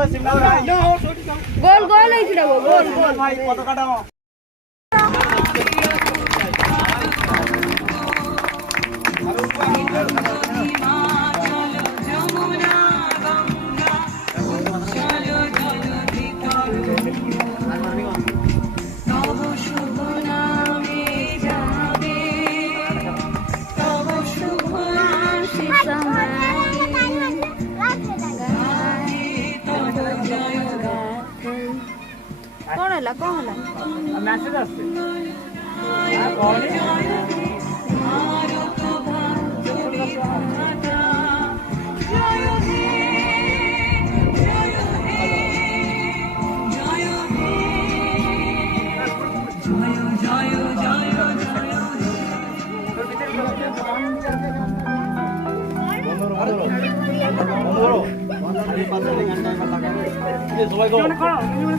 গোল গোল হয়েছিল গোল গোল ভাই পতাকাটা कौन है मैसेज আসছে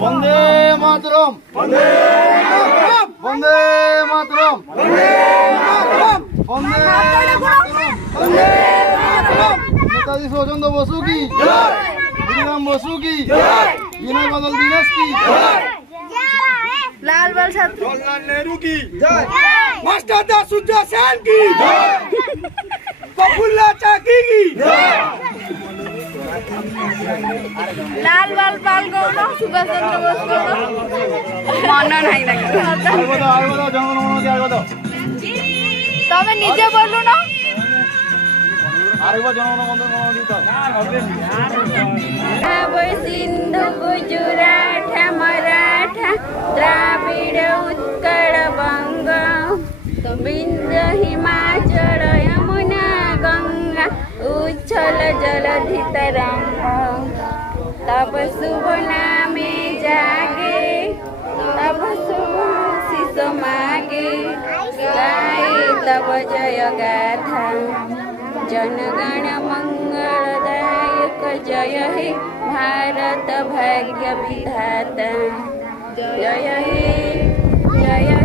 বন্দে মাতরম বন্দে মাতরম বন্দে মাতরম বন্দে মাতরম নেতাজি সুভাষচন্দ্র বসু কি জয় শ্রীরাম বসু কি জয় বিনয় বাদল দিনেশ কি জয় लाल बाल छात्र जवाहरलाल नेहरू की जय मास्टर दासुद्दा सेन की जय प्रफुल्ल चाकी की जय लाल बाल पाल गौड़ सुभाष चंद्र बोस गौड़ मन नहीं ना तमे निजे बोलू ना सिंधु गुजरात मराठा द्राविड़ उत्कल बंग विंध्य हिमाचल यमुना गंगा उच्छल जलधि तरंग तब शुभ नामे जागे तब शुभ शिष मागे गाए तब जय गाथा जनगण मंगलदायक जय हे भारत भाग्य विधाता जय हे जय